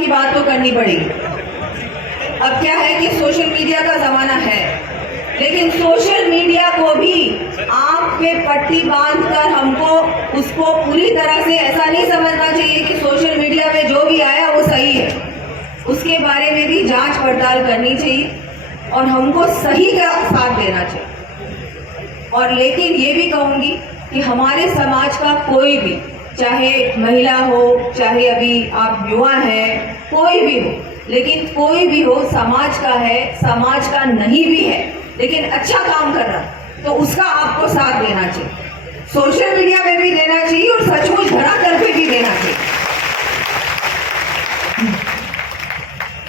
की बात तो करनी पड़ेगी। अब क्या है कि सोशल मीडिया का जमाना है, लेकिन सोशल मीडिया को भी आंख पे पट्टी बांधकर हमको उसको पूरी तरह से ऐसा नहीं समझना चाहिए कि सोशल मीडिया में जो भी आया वो सही है। उसके बारे में भी जांच पड़ताल करनी चाहिए और हमको सही का साथ देना चाहिए। और लेकिन ये भी कहूँगी कि हमारे समाज का कोई भी, चाहे महिला हो, चाहे अभी आप युवा हैं, कोई भी हो, लेकिन कोई भी हो समाज का है, समाज का नहीं भी है लेकिन अच्छा काम कर रहा, तो उसका आपको साथ देना चाहिए। सोशल मीडिया पे भी देना चाहिए और सचमुच धरातल पे भी देना चाहिए।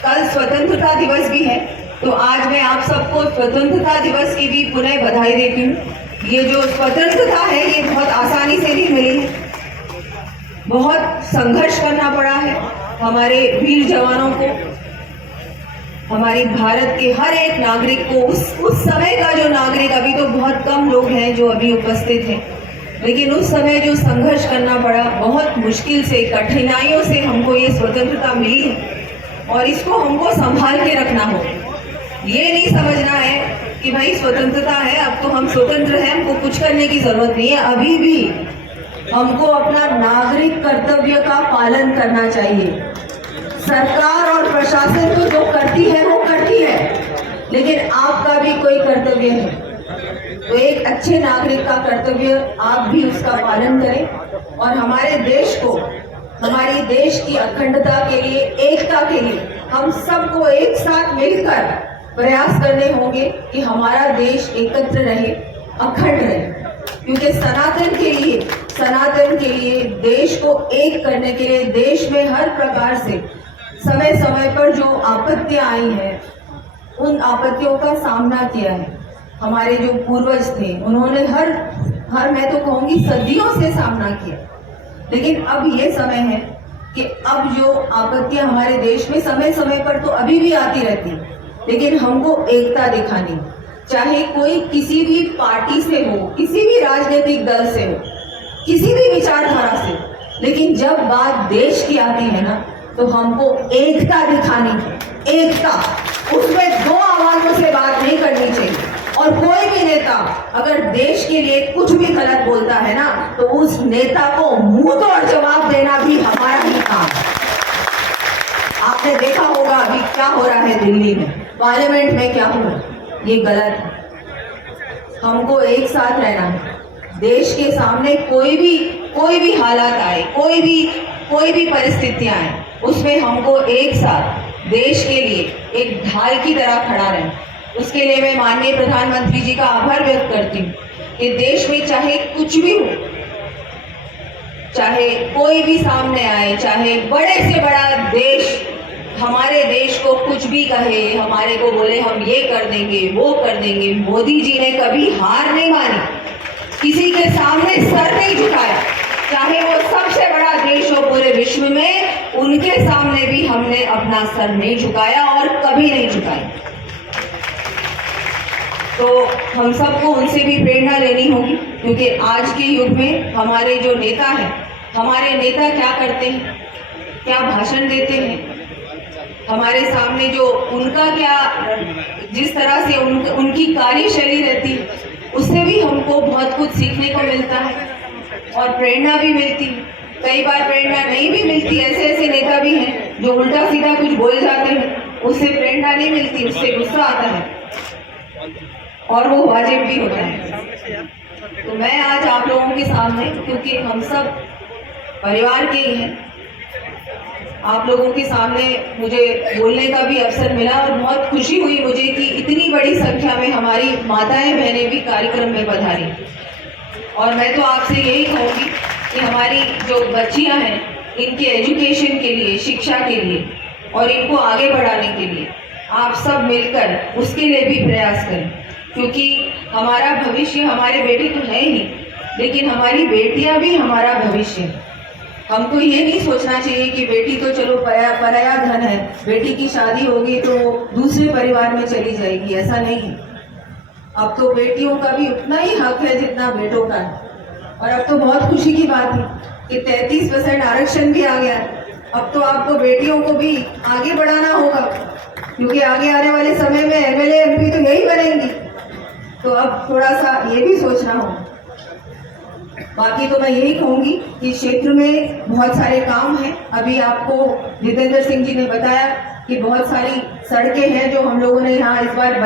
कल स्वतंत्रता दिवस भी है, तो आज मैं आप सबको स्वतंत्रता दिवस की भी पुनः बधाई देती हूँ। ये जो स्वतंत्रता है ये बहुत आसानी से नहीं मिली है, बहुत संघर्ष करना पड़ा है हमारे वीर जवानों को, हमारे भारत के हर एक नागरिक को। उस समय का जो नागरिक, अभी तो बहुत कम लोग हैं जो अभी उपस्थित हैं, लेकिन उस समय जो संघर्ष करना पड़ा, बहुत मुश्किल से, कठिनाइयों से हमको ये स्वतंत्रता मिली है और इसको हमको संभाल के रखना हो। ये नहीं समझना है कि भाई स्वतंत्रता है, अब तो हम स्वतंत्र हैं, हमको कुछ करने की जरूरत नहीं है। अभी भी हमको अपना नागरिक कर्तव्य का पालन करना चाहिए। सरकार और प्रशासन तो जो करती है वो करती है, लेकिन आपका भी कोई कर्तव्य है, तो एक अच्छे नागरिक का कर्तव्य आप भी उसका पालन करें और हमारे देश को, हमारी देश की अखंडता के लिए, एकता के लिए हम सबको एक साथ मिलकर प्रयास करने होंगे कि हमारा देश एकत्र रहे, अखंड रहे। क्योंकि सनातन के लिए देश को एक करने के लिए देश में हर प्रकार से समय समय पर जो आपत्तियां आई हैं, उन आपत्तियों का सामना किया है। हमारे जो पूर्वज थे उन्होंने हर मैं तो कहूँगी सदियों से सामना किया, लेकिन अब ये समय है कि अब जो आपत्तियां हमारे देश में समय समय पर तो अभी भी आती रहती, लेकिन हमको एकता दिखानी, चाहे कोई किसी भी पार्टी से हो, किसी भी राजनीतिक दल से हो, किसी भी विचारधारा से, लेकिन जब बात देश की आती है ना, तो हमको एकता दिखानी है। एकता, उसमें दो आवाजों से बात नहीं करनी चाहिए। और कोई भी नेता अगर देश के लिए कुछ भी गलत बोलता है ना, तो उस नेता को मुंह तोड़ जवाब देना भी हमारा ही काम है। आपने देखा होगा अभी क्या हो रहा है दिल्ली में, पार्लियामेंट में क्या हो रहा है, ये गलत है। हमको एक साथ रहना है। देश के सामने कोई भी हालात आए, कोई भी परिस्थितियां आए, उसमें हमको एक साथ देश के लिए एक ढाल की तरह खड़ा रहना। उसके लिए मैं माननीय प्रधानमंत्री जी का आभार व्यक्त करती हूँ कि देश में चाहे कुछ भी हो, चाहे कोई भी सामने आए, चाहे बड़े से बड़ा देश हमारे देश को कुछ भी कहे, हमारे को बोले हम ये कर देंगे, वो कर देंगे, मोदी जी ने कभी हार नहीं मानी, किसी के सामने सर नहीं झुकाया। चाहे वो सबसे बड़ा देश हो पूरे विश्व में, उनके सामने भी हमने अपना सर नहीं झुकाया और कभी नहीं झुकाया। तो हम सबको उनसे भी प्रेरणा लेनी होगी, क्योंकि आज के युग में हमारे जो नेता हैं, हमारे नेता क्या करते हैं, क्या भाषण देते हैं, हमारे सामने जो उनका क्या, जिस तरह से उनकी कार्यशैली रहती है, उससे भी हमको बहुत कुछ सीखने को मिलता है और प्रेरणा भी मिलती है। कई बार प्रेरणा नहीं भी मिलती, ऐसे नेता भी हैं जो उल्टा सीधा कुछ बोल जाते हैं, उससे प्रेरणा नहीं मिलती, उससे गुस्सा आता है और वो वाजिब भी होता है। तो मैं आज आप लोगों के सामने, क्योंकि हम सब परिवार के ही हैं, आप लोगों के सामने मुझे बोलने का भी अवसर मिला और बहुत खुशी हुई मुझे कि इतनी बड़ी संख्या में हमारी माताएं बहनें भी कार्यक्रम में पधारी। और मैं तो आपसे यही कहूँगी कि हमारी जो बच्चियां हैं, इनके एजुकेशन के लिए, शिक्षा के लिए और इनको आगे बढ़ाने के लिए आप सब मिलकर उसके लिए भी प्रयास करें, क्योंकि हमारा भविष्य, हमारे बेटे तो है ही, लेकिन हमारी बेटियां भी हमारा भविष्य है। हमको ये नहीं सोचना चाहिए कि बेटी तो चलो पराया धन है, बेटी की शादी होगी तो दूसरे परिवार में चली जाएगी, ऐसा नहीं है। अब तो बेटियों का भी उतना ही हक है जितना बेटों का है। और अब तो बहुत खुशी की बात है कि 33% आरक्षण भी आ गया। अब तो आपको बेटियों को भी आगे बढ़ाना होगा, क्योंकि आगे आने वाले समय में एमएलए एमपी तो यही बनेंगी, तो अब थोड़ा सा ये भी सोचना होगा। बाकी तो मैं यही कहूंगी कि क्षेत्र में बहुत सारे काम हैं। अभी आपको जितेंद्र सिंह जी ने बताया कि बहुत सारी सड़कें हैं जो हम लोगों ने यहाँ इस बार